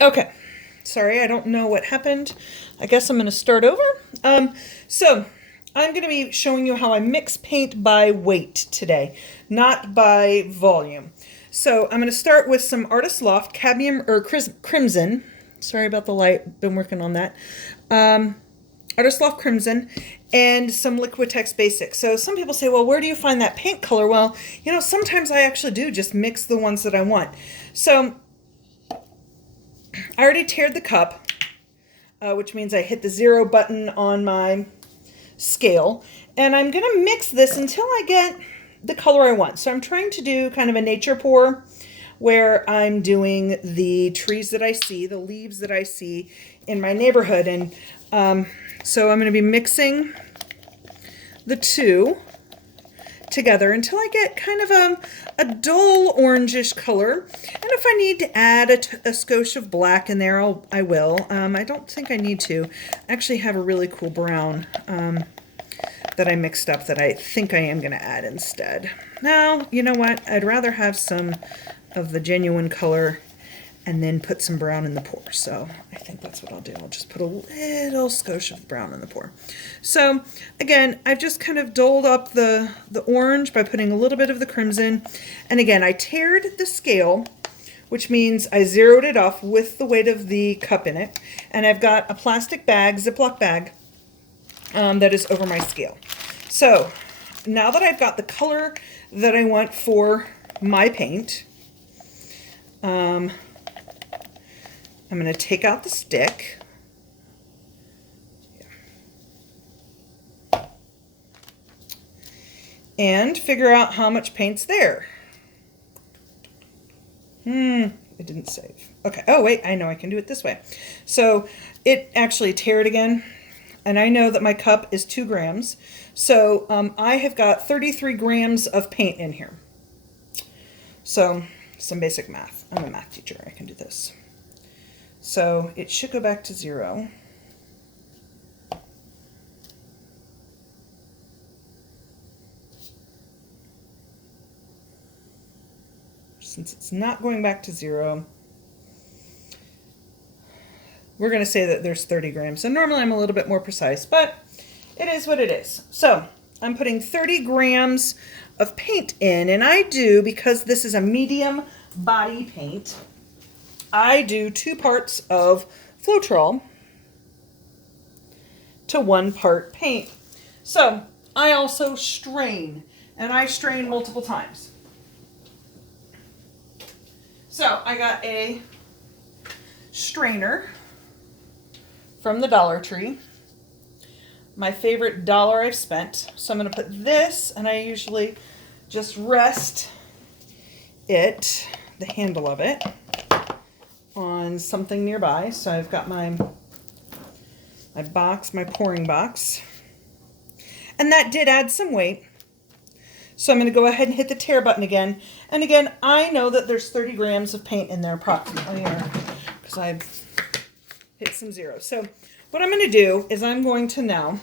Okay. Sorry, I don't know what happened. I guess I'm going to start over. So I'm going to be showing you how I mix paint by weight today, not by volume. So I'm going to start with some Artist Loft cadmium or crimson. Sorry about the light. Been working on that. Artist Loft Crimson, and some Liquitex Basics. So some people say, well, where do you find that paint color? Well, sometimes I actually do just mix the ones that I want. So I already tiered the cup, which means I hit the 0 button on my scale. And I'm going to mix this until I get the color I want. So I'm trying to do kind of a nature pour where I'm doing the trees that I see, the leaves that I see in my neighborhood. And so I'm going to be mixing the two together until I get kind of a dull orangish color. And if I need to add a skosh of black in there, I will. I don't think I need to. I actually have a really cool brown that I mixed up that I think I am going to add instead. Now, you know what? I'd rather have some of the genuine color and then put some brown in the pour. So I think that's what I'll do. I'll just put a little skosh of brown in the pour. So again, I've just kind of doled up the orange by putting a little bit of the crimson. And again, I tiered the scale, which means I zeroed it off with the weight of the cup in it. And I've got a plastic bag, Ziploc bag, that is over my scale. So now that I've got the color that I want for my paint, I'm going to take out the stick. And figure out how much paint's there. It didn't save. Okay, oh wait, I know I can do it this way. So it actually tiered again. And I know that my cup is 2 grams. So I have got 33 grams of paint in here. So some basic math. I'm a math teacher, I can do this. So it should go back to 0. Since it's not going back to 0, we're going to say that there's 30 grams. So normally I'm a little bit more precise, but it is what it is. So I'm putting 30 grams of paint in, and I do, because this is a medium body paint, I do 2 parts of Floetrol to 1 part paint. So I also strain, and I strain multiple times. So I got a strainer from the Dollar Tree. My favorite dollar I've spent. So I'm going to put this, and I usually just rest it, the handle of it, on something nearby. So I've got my box, my pouring box. And that did add some weight. So I'm going to go ahead and hit the tear button again. And again, I know that there's 30 grams of paint in there approximately, because I've hit some zeros. So what I'm going to do is I'm going to now,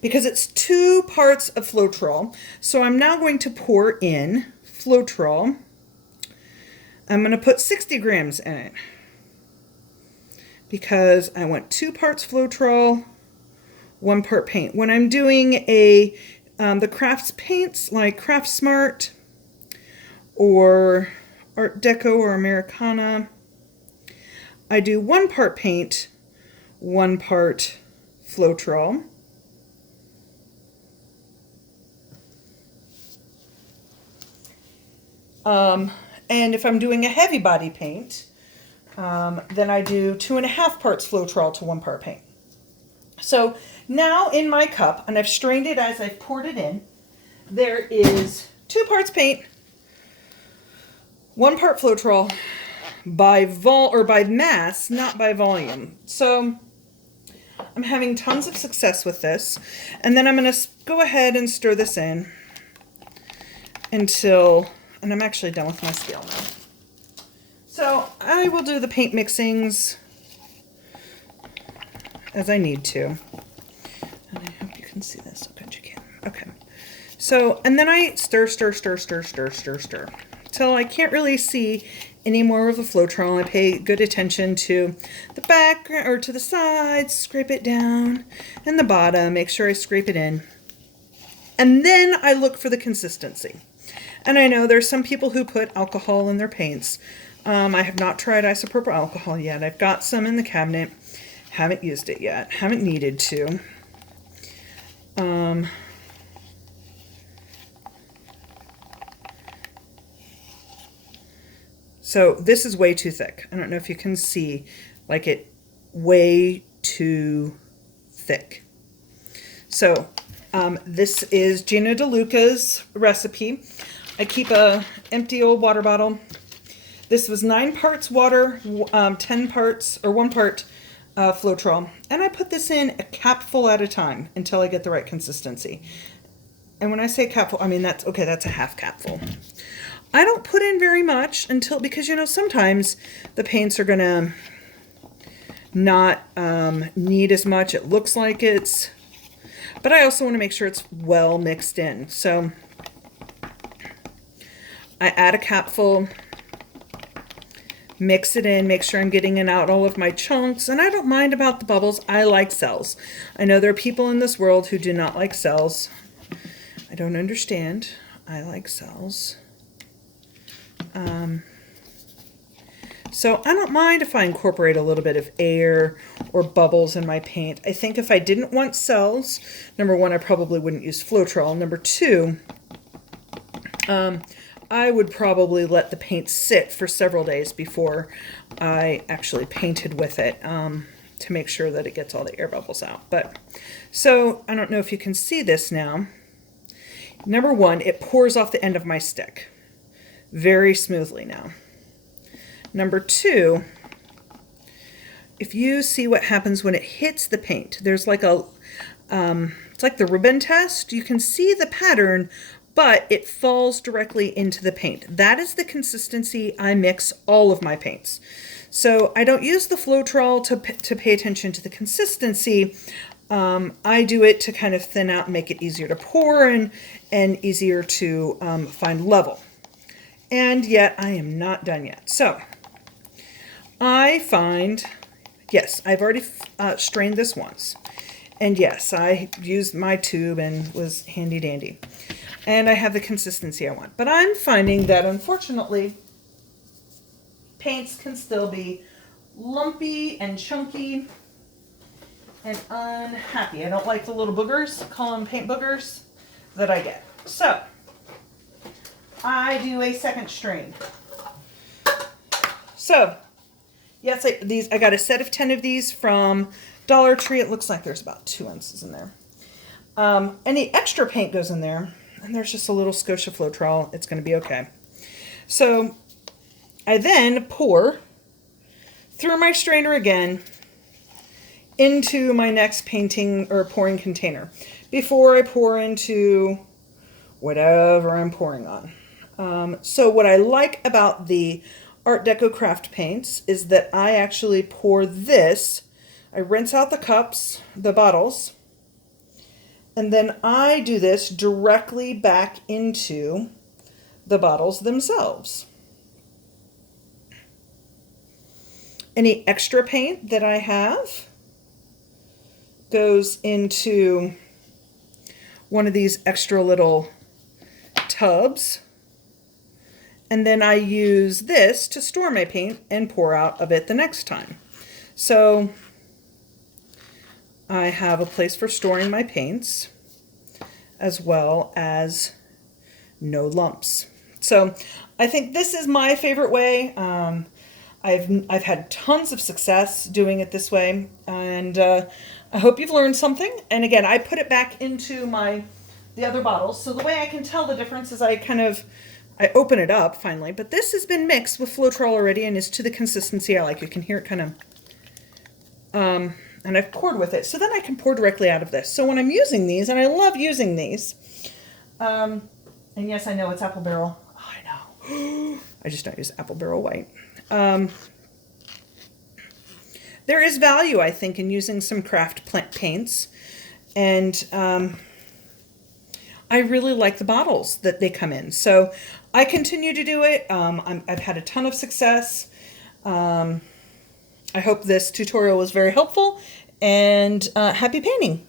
because it's 2 parts of Floetrol, so I'm now going to pour in Floetrol. I'm going to put 60 grams in it, because I want 2 parts Floetrol, 1 part paint. When I'm doing the crafts paints like Craft Smart or Art Deco or Americana, I do 1 part paint, 1 part Floetrol. And if I'm doing a heavy body paint, then I do 2.5 parts Floetrol to 1 part paint. So now in my cup, and I've strained it as I've poured it in, there is 2 parts paint, 1 part Floetrol by mass, not by volume. So I'm having tons of success with this. And then I'm going to go ahead and stir this in until, and I'm actually done with my scale now. So I will do the paint mixings as I need to. And I hope you can see this. I bet you can. Okay. So, and then I stir till I can't really see any more of the Floetrol. I pay good attention to the back or to the sides, scrape it down, and the bottom, make sure I scrape it in. And then I look for the consistency. And I know there's some people who put alcohol in their paints. I have not tried isopropyl alcohol yet. I've got some in the cabinet. Haven't used it yet. Haven't needed to. So this is way too thick. I don't know if you can see, like it way too thick. So this is Gina DeLuca's recipe. I keep a empty old water bottle. This was 9 parts water, 10 parts or 1 part Floetrol. And I put this in a capful at a time until I get the right consistency. And when I say capful, I mean that's a half capful. I don't put in very much because, you know, sometimes the paints are gonna not need as much. It looks like it's, but I also want to make sure it's well mixed in. So I add a capful, mix it in, make sure I'm getting in out all of my chunks, and I don't mind about the bubbles. I like cells. I know there are people in this world who do not like cells. I don't understand. I like cells. So I don't mind if I incorporate a little bit of air or bubbles in my paint. I think if I didn't want cells, number one, I probably wouldn't use Floetrol. Number two, I would probably let the paint sit for several days before I actually painted with it to make sure that it gets all the air bubbles out. But so I don't know if you can see this now. Number one, it pours off the end of my stick very smoothly now. Number two, if you see what happens when it hits the paint, there's like a, it's like the ribbon test. You can see the pattern, but it falls directly into the paint. That is the consistency I mix all of my paints. So I don't use the Floetrol to pay attention to the consistency. I do it to kind of thin out and make it easier to pour and easier to find level. And yet I am not done yet. So I find, yes, I've already strained this once. And yes, I used my tube and was handy dandy. And I have the consistency I want. But I'm finding that unfortunately, paints can still be lumpy and chunky and unhappy. I don't like the little boogers, call them paint boogers, that I get. So I do a second strain. So yes, I got a set of 10 of these from Dollar Tree. It looks like there's about 2 ounces in there. Any extra paint goes in there, and there's just a little Scotia Floetrol. It's going to be okay. So I then pour through my strainer again into my next painting or pouring container before I pour into whatever I'm pouring on. So what I like about the Art Deco Craft paints is that I actually pour this, I rinse out the cups, the bottles, and then I do this directly back into the bottles themselves. Any extra paint that I have goes into one of these extra little tubs. And then I use this to store my paint and pour out of it the next time. So I have a place for storing my paints as well as no lumps. So I think this is my favorite way. I've had tons of success doing it this way, and I hope you've learned something. And again, I put it back into the other bottles. So the way I can tell the difference is I open it up finally, but this has been mixed with Floetrol already and is to the consistency I like. You can hear it kind of, and I've poured with it. So then I can pour directly out of this. So when I'm using these, and I love using these, and yes, I know it's Apple Barrel. Oh, I know. I just don't use Apple Barrel White. There is value, I think, in using some craft paints, and I really like the bottles that they come in. So I continue to do it. I've had a ton of success. I hope this tutorial was very helpful, and happy painting.